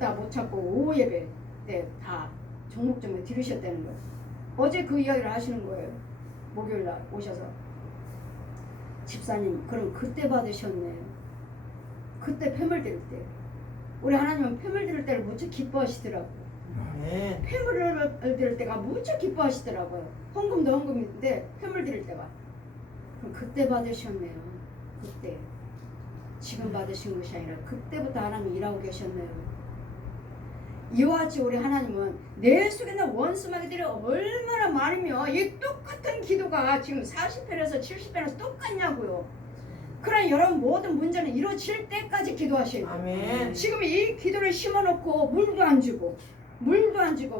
다 못 찾고 오후 예배 때 다 정목점에 들으셨다는 거예요. 어제 그 이야기를 하시는 거예요. 목요일날 오셔서 집사님 그럼 그때 받으셨네. 그때 폐물 드릴 때 우리 하나님은 폐물 드릴 때를 무척 기뻐하시더라고요. 네. 폐물을 드릴 때가 무척 기뻐하시더라고요. 헌금도 헌금인데 폐물 드릴 때가 그럼 그때 받으셨네요. 그때 지금 받으신 것이 아니라 그때부터 하나님이 일하고 계셨네요. 이와 같이 우리 하나님은 내 속에 있는 원수마귀들이 얼마나 많으며 이 똑같은 기도가 지금 40편에서 70편에서 똑같냐고요. 그러나 여러분 모든 문제는 이루어질 때까지 기도하셔야 돼요. 아멘. 지금 이 기도를 심어놓고 물도 안 주고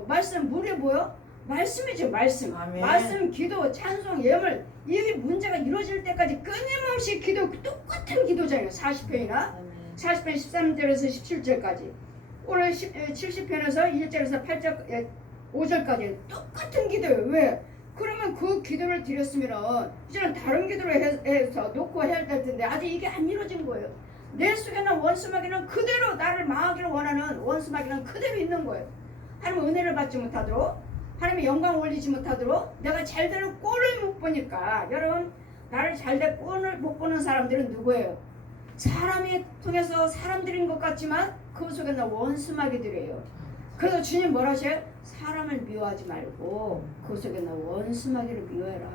말씀 물이 뭐요? 말씀이죠. 말씀. 아멘. 말씀, 기도, 찬송, 예물 이 문제가 이루어질 때까지 끊임없이 기도 똑같은 기도잖아요. 40편이나 40편 13절에서 17절까지 오늘 70편에서 1절에서 8절 5절까지 똑같은 기도예요. 왜? 그러면 그 기도를 드렸으면 이제는 다른 기도를 해서 놓고 해야 될 텐데 아직 이게 안 이루어진 거예요. 내 속에 있는 원수마귀는 그대로 나를 망하기를 원하는 원수마귀는 그대로 있는 거예요. 하나님의 은혜를 받지 못하도록 하나님의 영광을 올리지 못하도록 내가 잘되는 꼴을 못 보니까 여러분 나를 잘된 꼴을 못 보는 사람들은 누구예요? 사람이 통해서 사람들인 것 같지만 그 속에 있는 원수마귀들이에요. 그래서 주님 뭐라 하셔요? 사람을 미워하지 말고 그 속에 있는 원수마귀를 미워해라.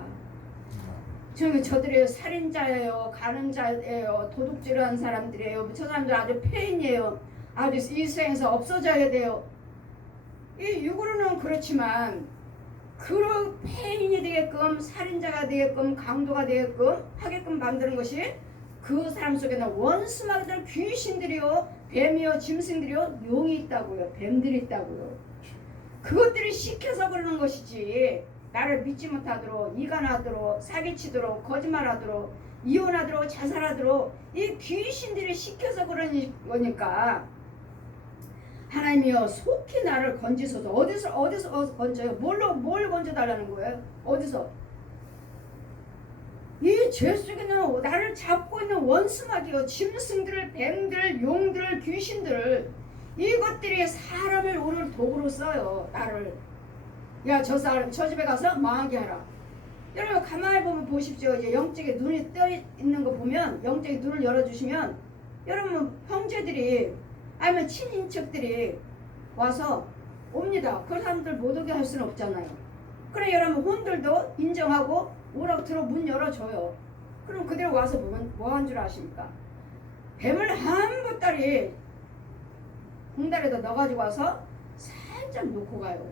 저들이 살인자예요, 가늠자예요, 도둑질하는 사람들이에요. 저 사람들 아주 폐인이에요. 아주 이 세상에서 없어져야 돼요. 이 육으로는 그렇지만 그 폐인이 되게끔 살인자가 되게끔 강도가 되게끔 하게끔 만드는 것이 그 사람 속에는 원수마귀들 귀신들이요 뱀이요 짐승들이요 용이 있다고요. 뱀들이 있다고요. 그것들이 시켜서 그러는 것이지 나를 믿지 못하도록 이간하도록 사기치도록 거짓말하도록 이혼하도록 자살하도록 이 귀신들이 시켜서 그러는 거니까 하나님이여 속히 나를 건지소서. 어디서 건져요? 뭘 건져달라는 거예요? 어디서? 이 죄 속에 있는 나를 잡고 있는 원수마귀요 짐승들, 뱀들, 용들, 귀신들 이것들이 사람을 오늘 도구로 써요. 나를 야 저 사람 저 집에 가서 망하게 하라. 여러분 가만히 보면 보십시오. 이제 영적에 눈이 떠 있는 거 보면 영적에 눈을 열어주시면 여러분 형제들이 아니면 친인척들이 와서 옵니다. 그 사람들 못 오게 할 수는 없잖아요. 그래 여러분 혼들도 인정하고 오라고 들어 문 열어줘요. 그럼 그대로 와서 보면 뭐 한 줄 아십니까? 뱀을 한 보따리 공달에다 넣어가지고 와서 살짝 놓고 가요.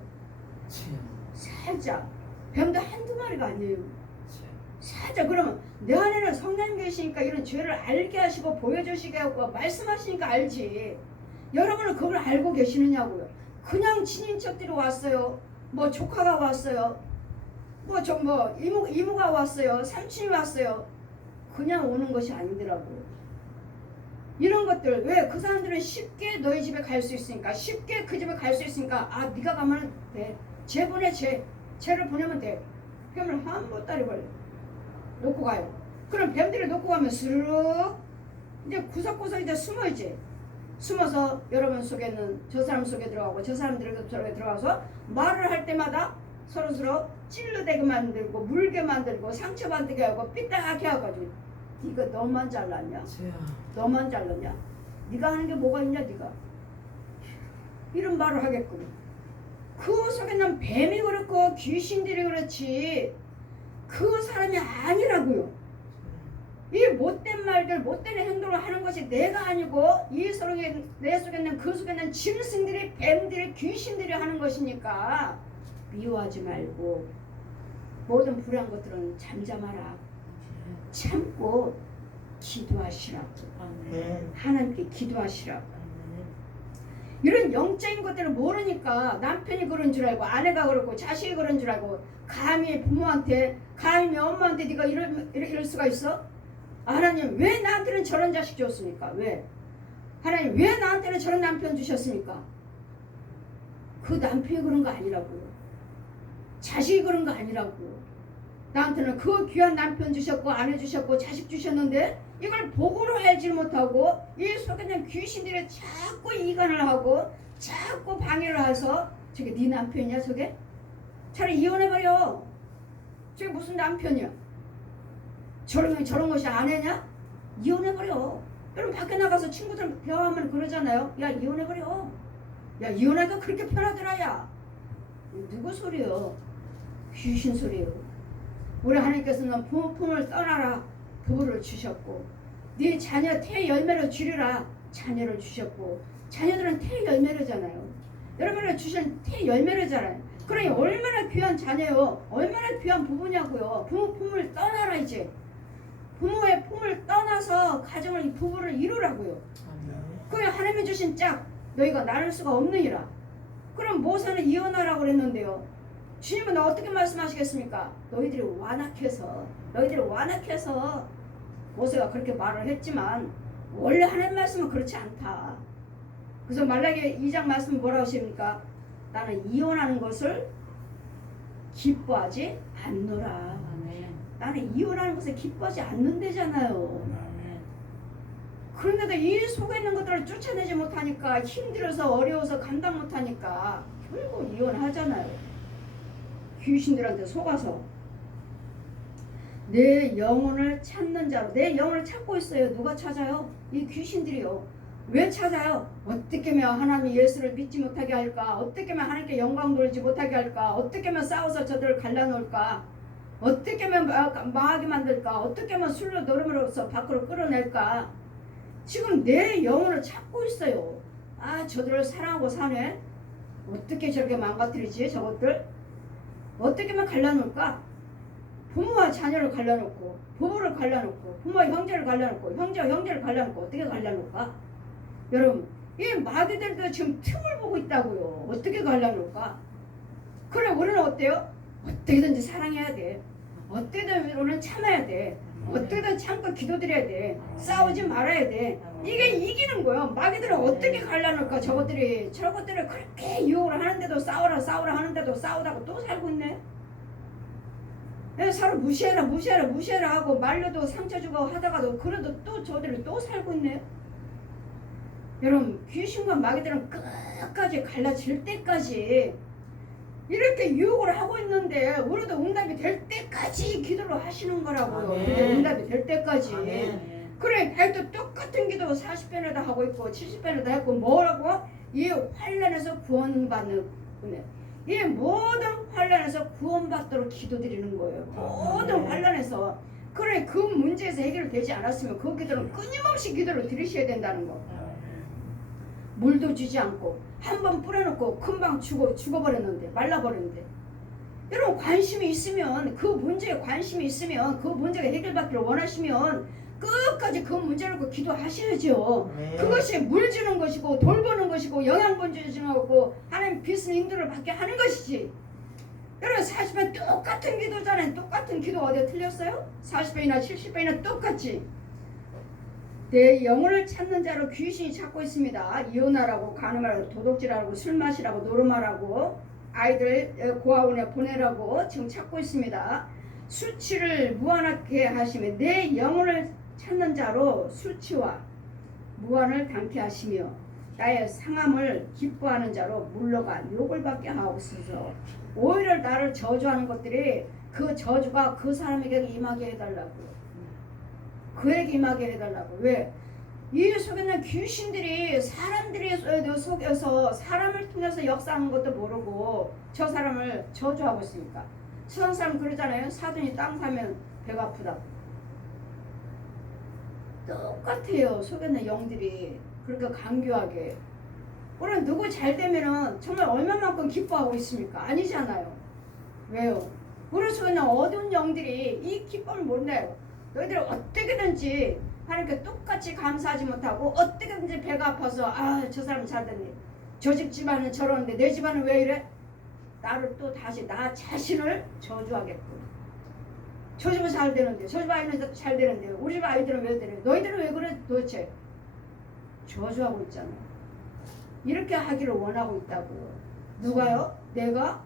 살짝. 뱀도 한두 마리가 아니에요. 살짝. 그러면 내 안에는 성령 계시니까 이런 죄를 알게 하시고 보여주시게 하고 말씀하시니까 알지. 여러분은 그걸 알고 계시느냐고요. 그냥 친인척들이 왔어요. 뭐 조카가 왔어요. 이모가 왔어요. 삼촌이 왔어요. 그냥 오는 것이 아니더라고요. 이런 것들 왜 그 사람들은 쉽게 너희 집에 갈 수 있으니까 쉽게 그 집에 갈 수 있으니까 아 네가 가면 돼. 쟤 보내 쟤를 보내면 돼. 뱀을 한 보따리 벌려 놓고 가요. 그럼 뱀들이 놓고 가면 스르륵 이제 구석구석 이제 숨어있지. 숨어서 여러분 속에는 저 사람 속에 들어가고 저 사람들 속에 들어가서 말을 할 때마다 서로서로 찔러대게 만들고 물게 만들고 상처받게 하고 삐딱하게 해가지고 네가 너만 잘났냐? 너만 잘났냐? 네가 하는 게 뭐가 있냐 네가? 이런 말을 하겠군. 그 속에 있는 뱀이 그렇고 귀신들이 그렇지 그 사람이 아니라고요. 이 못된 말들 못된 행동을 하는 것이 내가 아니고 이 속에 내 속에 있는 그 속에 있는 짐승들이 뱀들이 귀신들이 하는 것이니까 미워하지 말고 모든 불의한 것들은 잠잠하라. 참고 기도하시라고. 하나님께 기도하시라고. 이런 영적인 것들을 모르니까 남편이 그런 줄 알고 아내가 그렇고 자식이 그런 줄 알고 감히 부모한테 감히 엄마한테 네가 이럴 수가 있어? 하나님 왜 나한테는 저런 자식 줬습니까? 왜? 하나님 왜 나한테는 저런 남편 주셨습니까? 그 남편이 그런 거 아니라고요. 자식이 그런 거 아니라고요. 나한테는 그 귀한 남편 주셨고 아내 주셨고 자식 주셨는데 이걸 복으로 알지 못하고 이 속에 있는 귀신들이 자꾸 이간을 하고 자꾸 방해를 해서 저게 네 남편이야 저게? 차라리 이혼해버려. 저게 무슨 남편이야? 저런 것이 아내냐? 이혼해버려. 여러분 밖에 나가서 친구들 대화하면 그러잖아요. 야 이혼해버려. 야 이혼하니까 그렇게 편하더라 야. 누구 소리요? 귀신 소리요. 우리 하나님께서는 부모품을 떠나라 부부를 주셨고 네 자녀 태 열매로 주리라 자녀를 주셨고 자녀들은 태 열매로잖아요. 여러분을 주신 태 열매로잖아요. 그러니 얼마나 귀한 자녀요. 얼마나 귀한 부부냐고요. 부모 품을 떠나라 이제. 부모의 품을 떠나서 가정을 부부를 이루라고요. 그게 하나님이 주신 짝 너희가 나눌 수가 없느니라. 그럼 모세는 이혼하라고 그랬는데요. 주님은 어떻게 말씀하시겠습니까? 너희들이 완악해서 모세가 그렇게 말을 했지만 원래 하나님 말씀은 그렇지 않다. 그래서 말라기 2장 말씀 뭐라고 하십니까? 나는 이혼하는 것을 기뻐하지 않노라. 나는 이혼하는 것을 기뻐하지 않는다잖아요. 그런데도 이 속에 있는 것들을 쫓아내지 못하니까 힘들어서 어려워서 감당 못하니까 결국 이혼하잖아요. 귀신들한테 속아서. 내 영혼을 찾는 자로 내 영혼을 찾고 있어요. 누가 찾아요? 이 귀신들이요. 왜 찾아요? 어떻게 하면 하나님이 예수를 믿지 못하게 할까? 어떻게 하면 하나님께 영광 돌리지 못하게 할까? 어떻게 하면 싸워서 저들을 갈라놓을까? 어떻게 하면 망하게 만들까? 어떻게 하면 술로 노름으로써 밖으로 끌어낼까? 지금 내 영혼을 찾고 있어요. 아 저들을 사랑하고 사네. 어떻게 저렇게 망가뜨리지 저것들? 어떻게 하면 갈라놓을까? 부모와 자녀를 갈라놓고 부부를 갈라놓고 부모와 형제를 갈라놓고 형제와 형제를 갈라놓고 어떻게 갈라놓을까? 여러분 이 마귀들도 지금 틈을 보고 있다고요. 어떻게 갈라놓을까? 그래 우리는 어때요? 어떻게든지 사랑해야 돼. 어떻게든 우리는 참아야 돼. 어떻게든 참고 기도드려야 돼. 싸우지 말아야 돼. 이게 이기는 거예요. 마귀들은 어떻게 갈라놓을까? 저것들을 그렇게 유혹을 하는데도 싸우라 하는데도 싸우다가 또 살고 있네. 서로 무시해라 하고 말려도 상처 주고 하다가도 그래도 또 저들이 또 살고 있네. 여러분 귀신과 마귀들은 끝까지 갈라질 때까지 이렇게 유혹을 하고 있는데 우리도 응답이 될 때까지 기도를 하시는 거라고요. 응답이 될 때까지. 그래 다윗도 똑같은 기도 40번에도 하고 있고 70번에도 했고 뭐라고? 이 환난에서 구원받는 은혜. 이 모든 환난에서 구원받도록 기도드리는 거예요. 모든 환난에서. 그래 그 문제에서 해결되지 않았으면 그 기도는 끊임없이 기도를 드리셔야 된다는 거. 물도 주지 않고 한 번 뿌려놓고 금방 죽어버렸는데 말라버렸는데 여러분 관심이 있으면 그 문제에 관심이 있으면 그 문제가 해결받기를 원하시면 끝까지 그 문제를 놓고 기도하셔야죠. 그것이 물 주는 것이고 돌보는 것이고 영양분 주는 것이고 하나님 빛은 인도를 받게 하는 것이지. 여러분 40번 똑같은 기도잖아요. 똑같은 기도 어디에 틀렸어요? 40번이나 70번이나 똑같이. 내 영혼을 찾는 자로 귀신이 찾고 있습니다. 이혼하라고 간음하라고 도둑질하라고 술 마시라고 노름하라고 아이들 고아원에 보내라고 지금 찾고 있습니다. 수치를 무한하게 하시며 내 영혼을 찾는 자로 수치와 무한을 당케 하시며 나의 상함을 기뻐하는 자로 물러가 욕을 받게 하옵소서. 오히려 나를 저주하는 것들이 그 저주가 그 사람에게 임하게 해달라고. 그에게 임하게 해달라고. 왜? 이 속에 있는 귀신들이 사람들이 속에서 사람을 통해서 역사하는 것도 모르고 저 사람을 저주하고 있으니까. 세상 사람 그러잖아요. 사돈이 땅 사면 배가 아프다고. 똑같아요. 속에 있는 영들이 그렇게 강교하게. 우리는 누구 잘 되면은 정말 얼마만큼 기뻐하고 있습니까? 아니잖아요. 왜요? 우리 속에 있는 어두운 영들이 이 기쁨을 모른다요. 너희들 어떻게든지 하나님께 똑같이 감사하지 못하고 어떻게든지 배가 아파서 저 사람 잘 됐네. 저 집 집안은 저러는데 내 집안은 왜 이래? 나를 또 다시 나 자신을 저주하겠군. 저 집은 잘 되는데 저 집 아이는 잘 되는데 우리 집 아이들은 왜 되래? 너희들은 왜 그래 도대체? 저주하고 있잖아. 이렇게 하기를 원하고 있다고요. 누가요? 내가?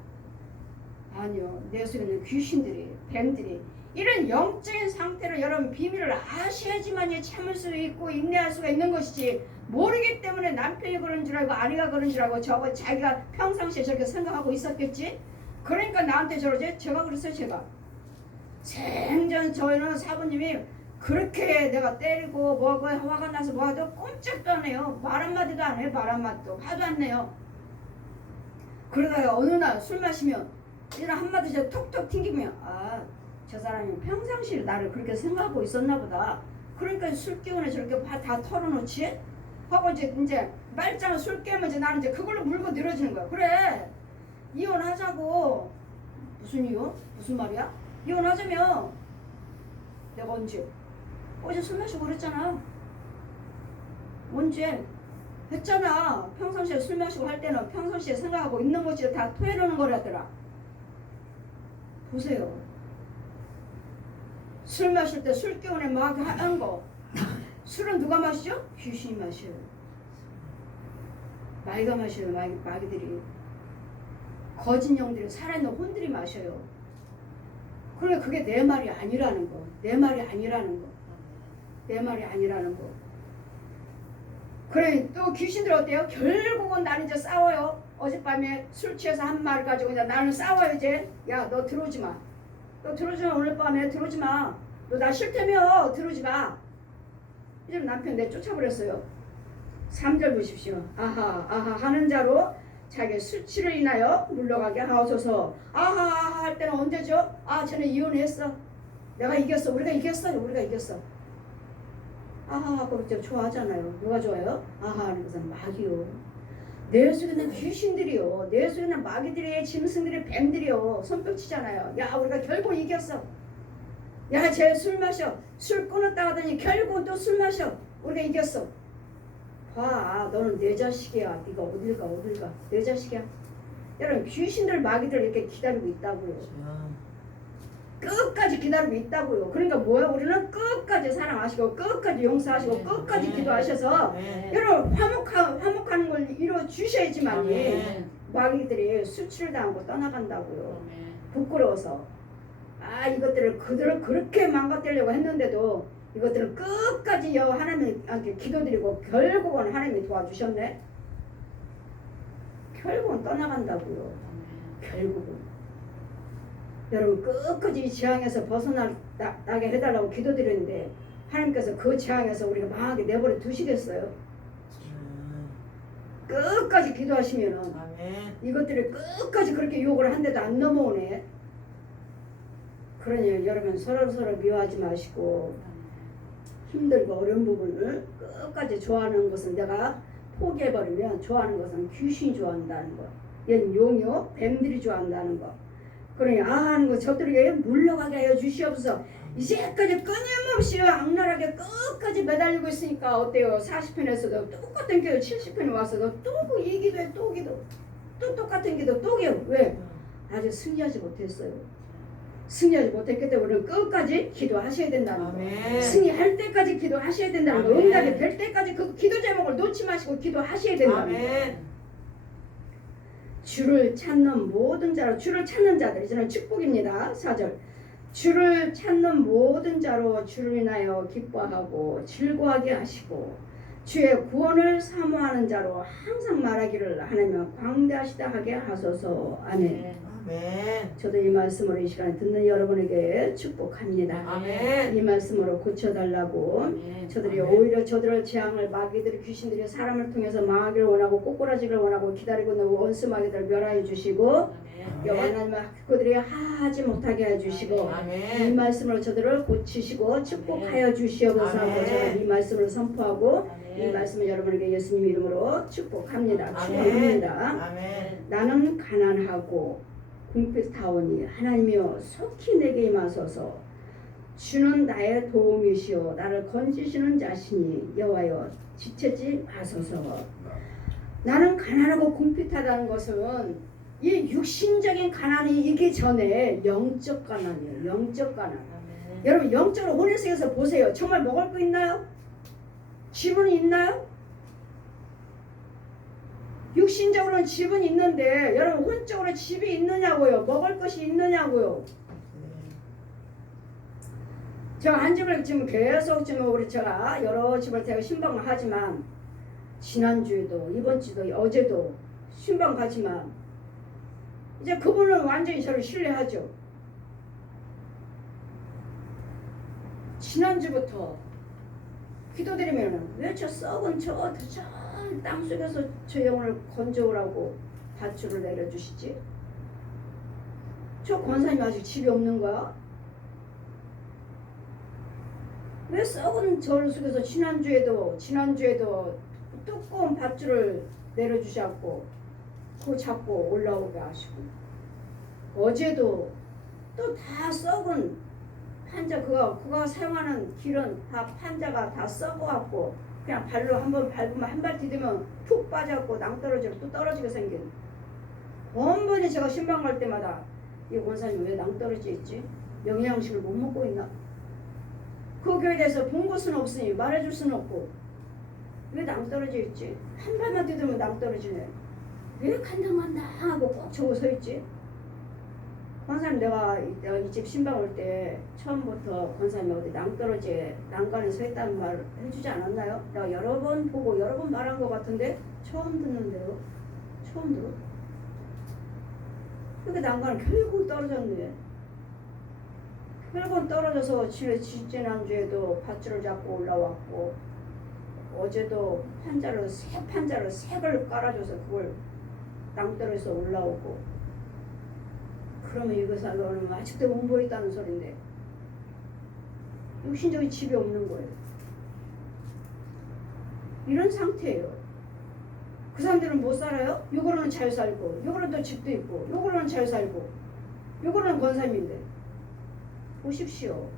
아니요. 내 속에 있는 귀신들이 뱀들이 이런 영적인 상태로 여러분 비밀을 아셔야지만 참을 수 있고 인내할 수가 있는 것이지, 모르기 때문에 남편이 그런 줄 알고 아내가 그런 줄 알고 저거 자기가 평상시에 저렇게 생각하고 있었겠지. 그러니까 나한테 저러지. 제가 그랬어요. 제가 생전 저희는 사부님이 그렇게 내가 때리고 뭐고 화가 나서 뭐하도 꼼짝도 안 해요. 말 한마디도 안 해요. 말 한마디도 화도 안 내요. 그러다가 어느 날 술 마시면 이런 한마디 저 톡톡 튕기면 아, 저 사람이 평상시에 나를 그렇게 생각하고 있었나 보다. 그러니까 술 기운에 저렇게 다 털어놓지? 하고 이제 말짱 술 깨면 이제 나는 이제 그걸로 물고 늘어지는 거야. 그래, 이혼하자고. 무슨 이혼? 무슨 말이야? 이혼하자며. 내가 언제? 어제 술 마시고 그랬잖아. 언제? 했잖아. 평상시에 술 마시고 할 때는 평상시에 생각하고 있는 것이 다 토해놓는 거라더라. 보세요. 술 마실 때 술 기운에 막 하는 거. 술은 누가 마시죠? 귀신이 마셔요. 마귀가 마셔요. 마귀들이. 거짓 영들이 살아있는 혼들이 마셔요. 그러니까 그게 내 말이 아니라는 거. 내 말이 아니라는 거. 내 말이 아니라는 거. 그래, 또 귀신들 어때요? 결국은 나는 이제 싸워요. 어젯밤에 술 취해서 한 말 가지고 이제 나는 싸워요 이제. 야, 너 들어오지 마. 너 들어오지 마. 오늘 밤에 들어오지 마. 너 나 싫다며. 들어오지 마. 이제 남편 내쫓아버렸어요. 3절 보십시오. 아하 아하 하는 자로 자기 수치를 인하여 물러가게 하옵소서. 아하 할 때는 언제죠? 아, 쟤는 이혼했어. 내가 이겼어. 우리가 이겼어. 우리가 이겼어. 아하 하고 이제 좋아하잖아요. 누가 좋아요? 아하 하는 것은 마귀요. 내 속에 있는 귀신들이요. 내 속에 있는 마귀들이, 짐승들이, 뱀들이요. 손뼉치잖아요. 야, 우리가 결국 이겼어. 야, 쟤 술 마셔. 술 끊었다 하더니 결국은 또 술 마셔. 우리가 이겼어. 봐, 너는 내 자식이야. 네가 어딜 가. 내 자식이야. 여러분, 귀신들, 마귀들 이렇게 기다리고 있다고요. 끝까지 기다리고 있다고요. 그러니까 뭐야? 우리는 끝까지 사랑하시고 끝까지 용서하시고 끝까지 기도하셔서 여러분 화목하는 걸 이루어 주셔야지만이 마귀들이 수치를 당하고 떠나간다고요. 부끄러워서. 아, 이것들을 그들을 그렇게 망가뜨리려고 했는데도 이것들은 끝까지 하나님한테 기도드리고 결국은 하나님이 도와주셨네. 결국은 떠나간다고요. 결국은. 여러분, 끝까지 이 재앙에서 벗어나게 해달라고 기도드렸는데 하나님께서 그 재앙에서 우리가 망하게 내버려 두시겠어요? 끝까지 기도하시면은 이것들이 끝까지 그렇게 유혹을 한데도 안 넘어오네. 그러니 여러분, 서로 미워하지 마시고 힘들고 어려운 부분을 끝까지 좋아하는 것은, 내가 포기해버리면 좋아하는 것은 귀신이 좋아한다는 거, 얘는 용이요 뱀들이 좋아한다는 거. 그러니 하는 거 저들에게 물러가게 하여 주시옵소서. 이제까지 끊임없이 악랄하게 끝까지 매달리고 있으니까 어때요? 40편에서도 똑같은 기도 70편에 와서도 또 이 기도에 또 기도, 또 똑같은 기도 또 기도. 왜? 아직 승리하지 못했어요. 승리하지 못했기 때문에 우리는 끝까지 기도하셔야 된다는 거. 승리할 때까지 기도하셔야 된다는 거. 응답이 될 때까지 그 기도 제목을 놓지 마시고 기도하셔야 된다는 거. 주를 찾는 모든 자로, 주를 찾는 자들, 이제는 축복입니다. 4절. 주를 찾는 모든 자로 주를 인하여 기뻐하고 즐거워하게 하시고 주의 구원을 사모하는 자로 항상 말하기를 하나님은 광대하시다 하게 하소서. 아멘. 저도 이 말씀으로 이 시간에 듣는 여러분에게 축복합니다. 아멘. 이 말씀으로 고쳐달라고. 저들이 오히려 저들의 재앙을, 마귀들이, 귀신들이 사람을 통해서 망하기를 원하고 꼬꾸라지를 원하고 기다리고 있는 원수 마귀들을 멸하여 주시고 여호와 하나님은 그들이 하지 못하게 해주시고 이 말씀으로 저들을 고치시고 축복하여 주시옵소서 하고 저는 이 말씀을 선포하고 이 말씀을 여러분에게 예수님 이름으로 축복합니다. 축복합니다. 나는 가난하고 궁핍하오니 하나님이여 속히 내게 임하소서. 주는 나의 도움이시오 나를 건지시는 자신이 여호와여 지체지 마소서. 나는 가난하고 궁핍하다는 것은 이 육신적인 가난이 이기 전에 영적 가난이에요. 영적 가난. 여러분, 영적으로 혼인세계에서 보세요. 정말 먹을 거 있나요? 지분이 있나요? 육신적으로는 집은 있는데 여러분 혼적으로 집이 있느냐고요? 먹을 것이 있느냐고요? 제가 한 집을 지금 계속 지금 우리 제가 여러 집을 제가 신방을 하지만 지난주에도 이번 주도 어제도 신방 가지만 이제 그분은 완전히 저를 신뢰하죠. 지난주부터 기도드리면 왜 저 썩은 저 땅속에서 저 영혼을 건져오라고 밧줄을 내려주시지? 저 권사님 아직 집이 없는 거야? 왜 썩은 저 속에서 지난주에도 두꺼운 밧줄을 내려주셨고 그거 잡고 올라오게 하시고 어제도 또 다 썩은 판자 그거 사용하는 길은 다 판자가 다 썩어갖고 그냥 발로 한번 밟으면 한 발 디디면 푹 빠져갖고 낭떠러지로 또 떨어지게 생긴 번번이 제가 신방 갈 때마다 이 권사님 왜 낭떠러지 있지? 영양식을 못 먹고 있나? 그 교회에 대해서 본 것은 없으니 말해줄 수는 없고 왜 낭떠러져 있지? 한 발만 디디면 낭떠러지네. 왜 간당간당하고 꼭 저거 서 있지? 권사님 내가 이 집 신방 올 때 처음부터 권사님 어디 낭떠러지에 난간에 서 있다는 말 해주지 않았나요? 내가 여러 번 보고 여러 번 말한 것 같은데 처음 듣는데요. 처음 들어. 그렇게 난간은 결국 떨어졌네. 결국 떨어져서 지난주에도 밧줄을 잡고 올라왔고 어제도 새 판자를 색을 깔아줘서 그걸 낭떠러져서 올라오고 그러면 이것을 너는 아직도 음보에 있다는 소린데 육신적인 집이 없는 거예요. 이런 상태예요. 그 사람들은 못 살아요? 요거로는 잘 살고 요거로는 집도 있고 요거로는 잘 살고 요거로는 권사님인데 보십시오.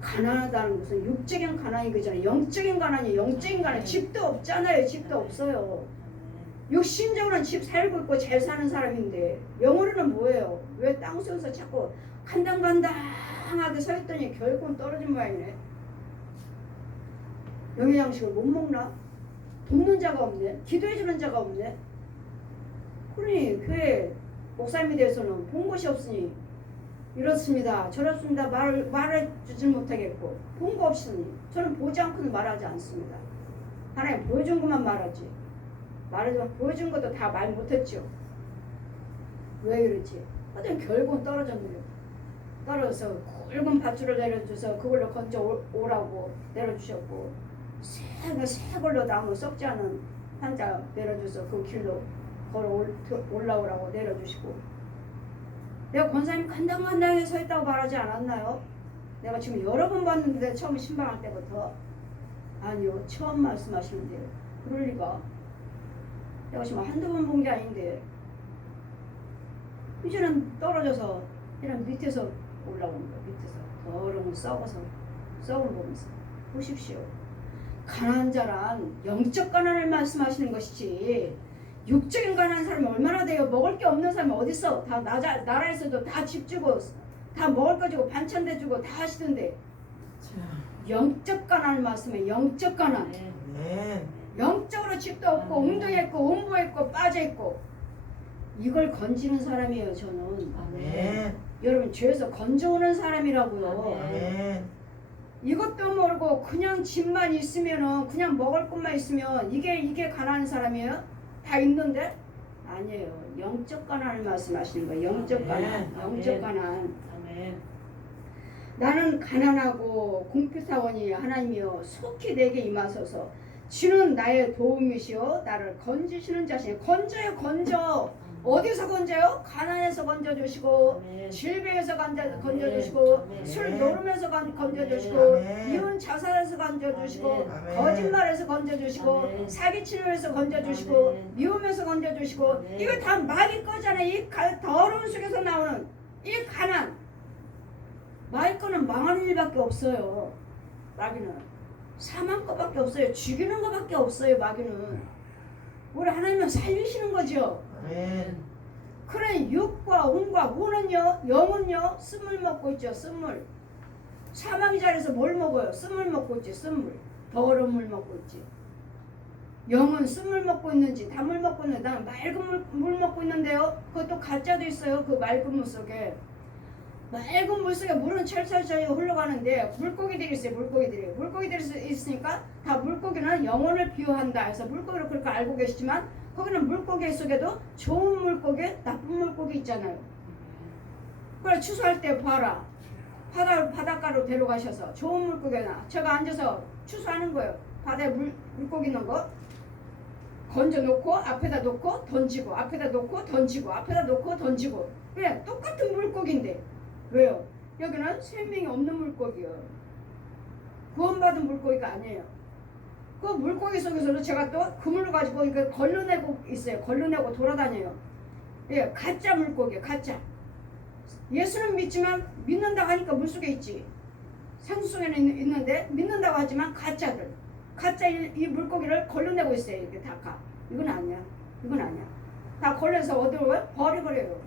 가난하다는 것은 육적인 가난이 그잖아요. 영적인 가난이 영적인 가난. 집도 없잖아요. 집도 없어요. 육신적으로는 집 살고 있고 잘 사는 사람인데 영으로는 뭐예요? 왜 땅속에서 자꾸 간당간당하게 서 있더니 결국은 떨어진 모양이네. 영양식을 못 먹나? 돕는 자가 없네. 기도해주는 자가 없네. 그러니 교회 목사님에 대해서는 본 것이 없으니 이렇습니다 저렇습니다 말해주지 못하겠고 본 거 없으니 저는 보지 않고는 말하지 않습니다. 하나님 보여준 것만 말하지 말하지만 보여준 것도 다 말 못했죠. 왜 그렇지? 하여튼 결국은 떨어졌네요. 떨어져서 굵은 밧줄을 내려줘서 그걸로 건져 오라고 내려주셨고 새 걸로 나무 썩지 않은 판자 내려줘서 그 길로 걸어 올라오라고 내려주시고 내가 권사님 간당간당하게 서 있다고 말하지 않았나요? 내가 지금 여러 번 봤는데 처음 신방할 때부터 아니요 처음 말씀하시는데 그럴 리가 내가 지금 한두 번 본 게 아닌데 이제는 떨어져서 그냥 밑에서 올라오는 거야. 밑에서 더러운 썩어서 썩은 보면서 보십시오. 가난한 자란 영적 가난을 말씀하시는 것이지 육적인 가난한 사람이 얼마나 돼요? 먹을 게 없는 사람이 어딨어? 다 나라에서도 다 집 주고 다 먹을 거 주고 반찬 대주고 다 하시던데 영적 가난을 말씀해. 영적 가난. 영적으로 집도 없고 웅덩이했고 음보했고 빠져있고 이걸 건지는 사람이에요. 저는. 여러분 죄에서 건져오는 사람이라고요. 이것도 모르고 그냥 집만 있으면은 그냥 먹을 것만 있으면 이게 가난한 사람이에요? 다 있는데? 아니에요. 영적 가난을 말씀하시는 거예요. 영적 가난. 영적 가난. 나는 가난하고 공표사원이 하나님이여 속히 내게 임하소서. 주는 나의 도움이시오. 나를 건지시는 자신. 건져요. 건져. 어디서 건져요? 가난에서 건져주시고 질병에서 건져주시고 술 노름에서 건져주시고 이혼 자살에서 건져주시고 거짓말에서 건져주시고 사기치료에서 건져주시고 미움에서 건져주시고 이거 다 마귀 거잖아요. 이 더러운 속에서 나오는 이 가난 마귀 거는 망하는 일밖에 없어요. 마귀는 사망 거밖에 없어요. 죽이는 거밖에 없어요. 마귀는 우리 하나님은 살리시는 거죠. 그래 육과 혼과 혼은요 영은요 쓴물 먹고 있죠. 쓴물. 사망의 자리에서 뭘 먹어요? 쓴물 먹고 있지. 쓴물. 더러운 물 먹고 있지. 영은 쓴물 먹고 있는지 단물 먹고 있는지 나는 맑은 물 먹고 있는데요. 그것도 가짜도 있어요. 그 맑은 물 속에 맑은 물속에 물은 철철철 흘러가는데 물고기들이 있어요. 물고기들이 있으니까 다 물고기는 영혼을 비유한다 해서 물고기를 그렇게 알고 계시지만 거기는 물고기 속에도 좋은 물고기, 나쁜 물고기 있잖아요. 그래 추수할 때 봐라. 바닷가로 데려가셔서 좋은 물고기나 제가 앉아서 추수하는 거예요. 바다에 물고기 있는 거 건져 놓고 앞에다 놓고 던지고 앞에다 놓고 던지고 앞에다 놓고 던지고 왜? 똑같은 물고기인데 왜요? 여기는 생명이 없는 물고기요. 구원받은 물고기가 아니에요. 그 물고기 속에서도 제가 또 그물을 가지고 이거 걸러내고 있어요. 걸러내고 돌아다녀요. 예, 가짜 물고기, 가짜. 예수는 믿지만 믿는다고 하니까 물속에 있지. 생수 속에는 있는데 믿는다고 하지만 가짜들. 가짜 이 물고기를 걸러내고 있어요. 이렇게 다 가. 이건 아니야. 이건 아니야. 다 걸려서 어디로 버려버려요.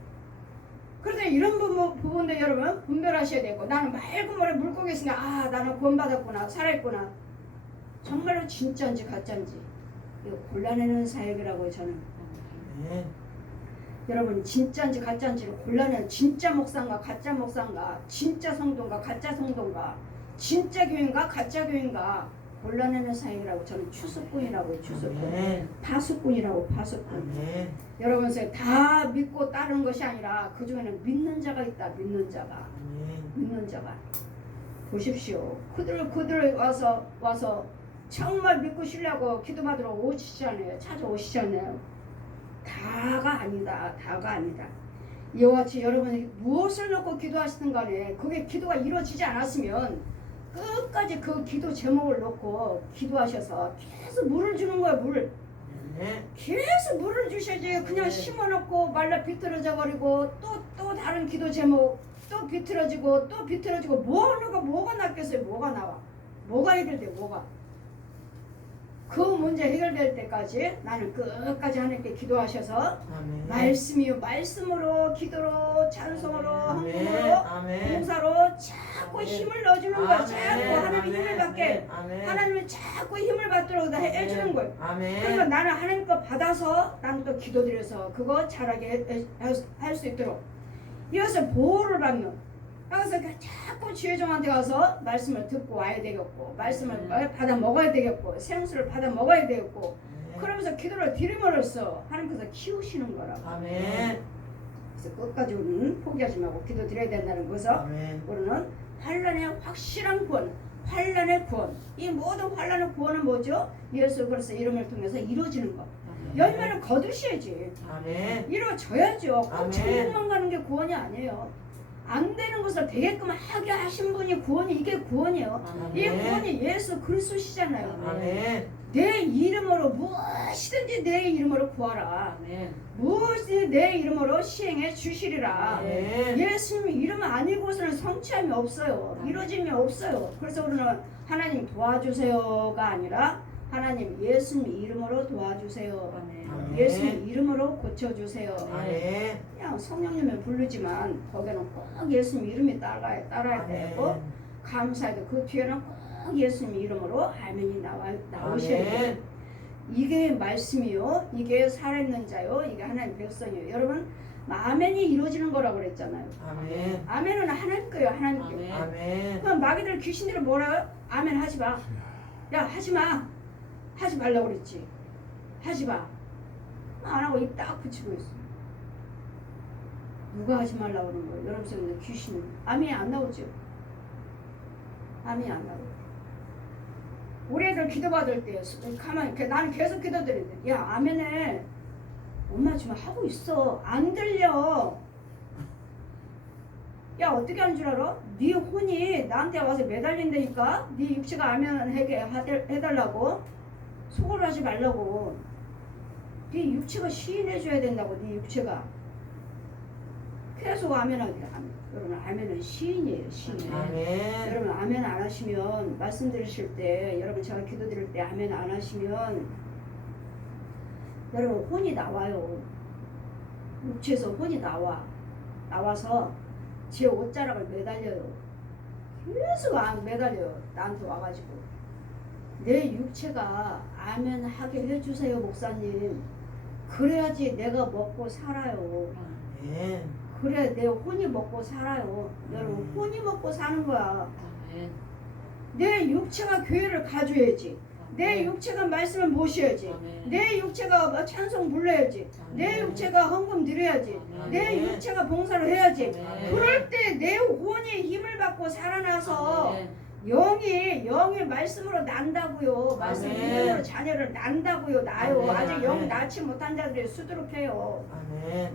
그런데 이런 부분도 여러분 분별하셔야 되고 나는 맑은 물에 물고기 있으니까 아 나는 구원받았구나 살아있구나. 정말로 진짜인지 가짜인지 이거 골라내는 사역이라고 저는. 여러분 진짜인지 가짜인지를 골라내는 진짜 목사인가 가짜 목사인가 진짜 성도인가 가짜 성도인가 진짜 교인가 가짜 교인가 골라내는 사역이라고 저는 추수꾼이라고 추수꾼 파수꾼이라고 파수꾼. 여러분 다 믿고 따르는 것이 아니라 그 중에는 믿는 자가 있다. 믿는 자가 보십시오. 그들 와서 정말 믿고 신뢰하고 기도받으러 오시잖아요. 찾아오시잖아요. 다가 아니다. 이와 같이 여러분이 무엇을 놓고 기도하시든 간에 그게 기도가 이루어지지 않았으면 끝까지 그 기도 제목을 놓고 기도하셔서 계속 물을 주는 거예요. 물을 계속 물을 주셔야지. 그냥 심어놓고 말라 비틀어져 버리고 또 다른 기도 제목 또 비틀어지고 뭐가 낫겠어요. 뭐가 나와 뭐가 해결돼. 뭐가 그 문제 해결될 때까지 나는 끝까지 하나님께 기도하셔서 말씀으로 기도로 찬송으로 헌금으로 봉사로 자꾸 힘을 넣어주는 거예요. 자꾸 하나님의 힘을 받게 하나님이 자꾸 힘을 받도록 해주는 거예요. 그러니까 나는 하나님 거 받아서 나는 또 기도드려서 그거 잘하게 할 수 있도록 이것을 보호를 받는. 그래서 자꾸 지혜종한테 가서 말씀을 듣고 와야 되겠고 말씀을 받아 먹어야 되겠고 생수를 받아 먹어야 되겠고 그러면서 기도를 드림으로써 하나님께서 키우시는 거라고. 그래서 끝까지 우리는 포기하지 말고 기도 드려야 된다는 것을 우리는 환난의 확실한 구원, 환난의 구원. 이 모든 환난의 구원은 뭐죠? 예수 그리스도 이름을 통해서 이루어지는 것. 열매를 거두셔야지. 이루어져야죠. 꼭 천국만 가는 게 구원이 아니에요. 안 되는 것을 되게끔 하게 하신 분이 구원이 이게 구원이에요. 이 구원이 예수 그리스도시잖아요. 내 이름으로 무엇이든지 내 이름으로 구하라. 무엇이든지 내 이름으로 시행해 주시리라. 예수님 이름 아니고서는 성취함이 없어요. 이루어짐이 없어요. 그래서 우리는 하나님 도와주세요가 아니라 하나님 예수님 이름으로 도와주세요. 예수님 이름으로 고쳐주세요. 그냥 성령님을 부르지만 거기는 꼭 예수님 이름이 따라야 되고 감사해도 그 뒤에는 꼭 예수님 이름으로 아멘이 나오셔야 돼요. 이게 말씀이요. 이게 살아있는 자요. 이게 하나님 백성이요. 여러분 아멘이 이루어지는 거라고 그랬잖아요. 아멘은 하나님 거예요. 하나님 거예요. 그럼 마귀들 귀신들은 뭐라요? 아멘 하지 마. 야 하지 마. 하지 말라고 그랬지. 하지 마. 안 하고 입 딱 붙이고 있어. 누가 하지 말라고 그러는 거예요? 여러분 속에 귀신은 아멘이 안 나오죠. 아멘이 안 나오고. 우리 애들 기도받을 때 가만히 나는 계속 기도드리는데 야 아멘에 엄마 지금 하고 있어. 안 들려. 야 어떻게 하는 줄 알아? 네 혼이 나한테 와서 매달린다니까. 네 육체가 아멘 해달라고. 속을 하지 말라고. 네 육체가 시인해줘야 된다고. 네 육체가 계속 아멘하게. 여러분 아멘은 시인이에요. 시인. 여러분 아멘 안 하시면 말씀 들으실 때 여러분 제가 기도 드릴 때 아멘 안 하시면 여러분 혼이 나와요. 육체에서 혼이 나와서 제 옷자락을 매달려요. 계속 매달려요. 나한테 와가지고 내 육체가 아멘 하게 해주세요 목사님. 그래야지 내가 먹고 살아요. 그래 내 혼이 먹고 살아요. 여러분 혼이 먹고 사는 거야. 아멘. 내 육체가 교회를 가져야지. 내 육체가 말씀을 모셔야지. 아멘. 내 육체가 찬송 불러야지. 내 육체가 헌금 드려야지. 아멘. 내 육체가 봉사를 해야지. 아멘. 그럴 때 내 혼이 힘을 받고 살아나서 아멘. 영이 말씀으로 난다고요. 말씀 아멘. 믿음으로 자녀를 난다고요. 나요. 아멘. 아직 영 아멘. 낳지 못한 자들이 수두룩해요. 아멘.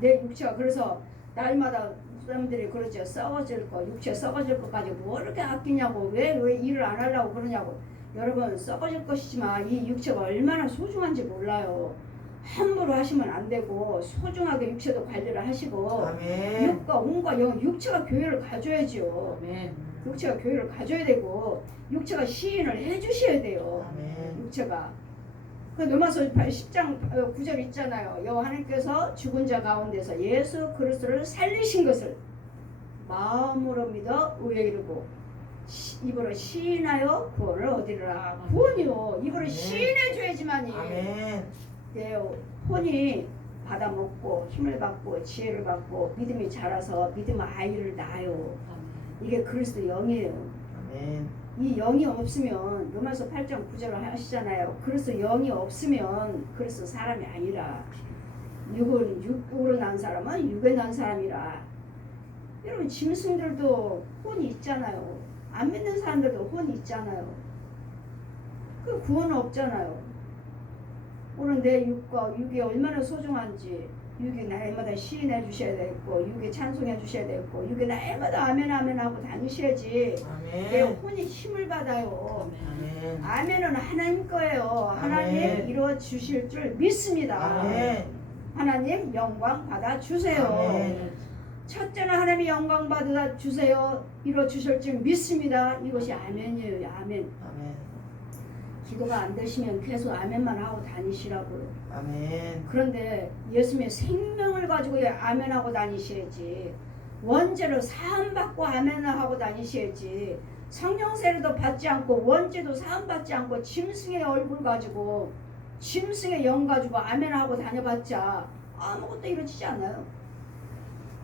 내 육체가 그래서 날마다 사람들이 그러죠. 썩어질 거, 육체 썩어질 것까지 뭐 이렇게 아끼냐고 왜 일을 안 하려고 그러냐고. 여러분 썩어질 것이지만 이 육체가 얼마나 소중한지 몰라요. 함부로 하시면 안 되고 소중하게 육체도 관리를 하시고 아멘. 육과 온과 영 육체가 교회를 가져야지요. 아멘. 육체가 교회를 가져야 되고 육체가 시인을 해주셔야 돼요. 아멘. 육체가 그 로마서 10장 9절 있잖아요. 여호와 하나님께서 죽은 자 가운데서 예수 그리스도를 살리신 것을 마음으로 믿어 의에 이르고 입으로 시인하여 구원을 얻으리라. 구원이요. 입으로 아멘. 시인해 줘야지만이 아멘. 내 혼이 받아먹고 힘을 받고 지혜를 받고 믿음이 자라서 믿음의 아이를 낳아요. 이게 그리스도 영이에요. 아멘. 이 영이 없으면 로마서 8장 9절을 하시잖아요. 그래서 영이 없으면 그래서 사람이 아니라 육으로 난 사람은 육에 난 사람이라. 여러분 짐승들도 혼이 있잖아요. 안 믿는 사람들도 혼이 있잖아요. 그 구원은 없잖아요. 오늘 내 육과 육이 얼마나 소중한지 육이 날마다 시인해 주셔야 되겠고 육이 찬송해 주셔야 되겠고 육이 날마다 아멘 아멘 하고 다니셔야지 내 아멘. 혼이 힘을 받아요. 아멘. 아멘은 하나님 거예요. 하나님 아멘. 이루어 주실 줄 믿습니다. 아멘. 하나님 영광 받아 주세요. 아멘. 첫째는 하나님이 영광 받아 주세요. 이루어 주실 줄 믿습니다. 이것이 아멘이에요. 아멘. 아멘. 기도가 안 되시면 계속 아멘만 하고 다니시라고요. 아멘. 그런데 예수님의 생명을 가지고 아멘하고 다니셔야지. 원죄로 사함받고 아멘을 하고 다니셔야지. 성령 세례도 받지 않고 원죄도 사함받지 않고 짐승의 얼굴 가지고 짐승의 영 가지고 아멘하고 다녀봤자 아무것도 이루어지지 않아요.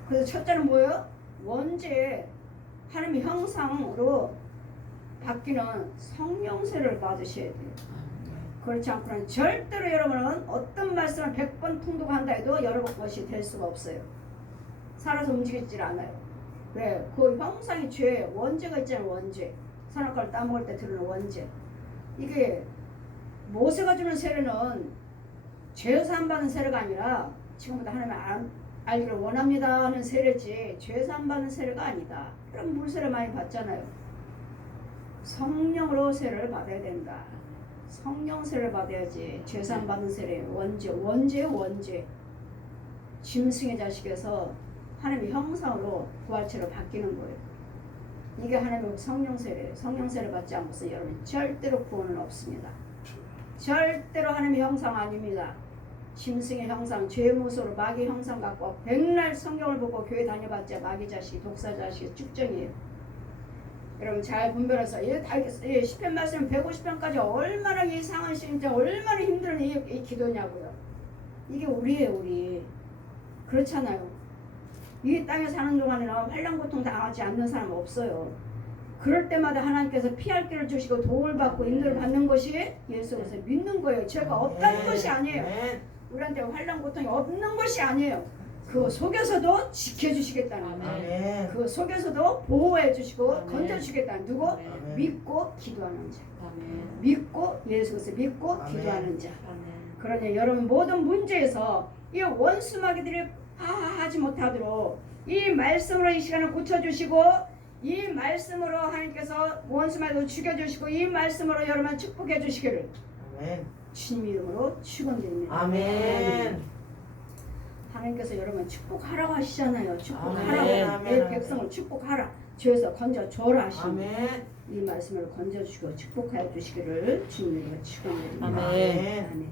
그래서 첫째는 뭐예요? 원죄 하나님의 형상으로 바뀌는 성령 세례를 받으셔야 돼요. 그렇지 않고는 절대로 여러분은 어떤 말씀을 100번 통독한다 해도 여러분 것이 될 수가 없어요. 살아서 움직이질 않아요. 왜? 그 형상이 죄예요. 원죄가 있잖아요. 원죄. 선악과를 따먹을 때 들으는 원죄. 이게 모세가 주는 세례는 죄 사함 받는 세례가 아니라 지금부터 하나님 알기를 원합니다 하는 세례지 죄 사함 받는 세례가 아니다. 그럼 물세례 많이 받잖아요. 성령으로 세례를 받아야 된다. 성령 세례를 받아야지. 죄 사함 받는 세례 원죄. 짐승의 자식에서 하나님의 형상으로 부활체로 바뀌는 거예요. 이게 하나님의 성령 세례. 성령 세례 받지 않고서 여러분 절대로 구원은 없습니다. 절대로 하나님의 형상 아닙니다. 짐승의 형상, 죄의 모습으로 마귀의 형상 갖고 백날 성경을 보고 교회 다녀봤자 마귀 자식, 독사 자식 쭉정이에요. 여러분 잘 분별해서 시편 말씀 150편까지 얼마나 이 상한 진짜 얼마나 힘든 이 기도냐고요. 이게 우리예요. 우리 그렇잖아요. 이 땅에 사는 동안에는 환난 고통 당하지 않는 사람 없어요. 그럴 때마다 하나님께서 피할 길을 주시고 도움을 받고 인도를 받는 것이 예수 그리스도 믿는 거예요. 죄가 없다는 것이 아니에요. 우리한테 환난 고통이 없는 것이 아니에요. 그 속에서도 지켜주시겠다는 거예요. 아멘. 그 속에서도 보호해 주시고 아멘. 건져주겠다는 누구? 아멘. 믿고 기도하는 자. 아멘. 믿고 예수 그리스도 믿고 아멘. 기도하는 자. 아멘. 그러니 여러분 모든 문제에서 이 원수 마귀들이 하지 못하도록 이 말씀으로 이 시간을 고쳐주시고 이 말씀으로 하나님께서 원수 마귀를 죽여주시고 이 말씀으로 여러분 축복해 주시기를 아멘. 주님 이름으로 축원드립니다. 아멘. 하나님께서 여러분 축복하라고 하시잖아요. 축복하라고. 아멘. 내 아멘. 백성을 축복하라. 죄에서 건져줘라 하십니다. 아멘. 이 말씀을 건져주시고 축복하여 주시기를 주님 이름으로 축원드립니다. 아멘. 아멘.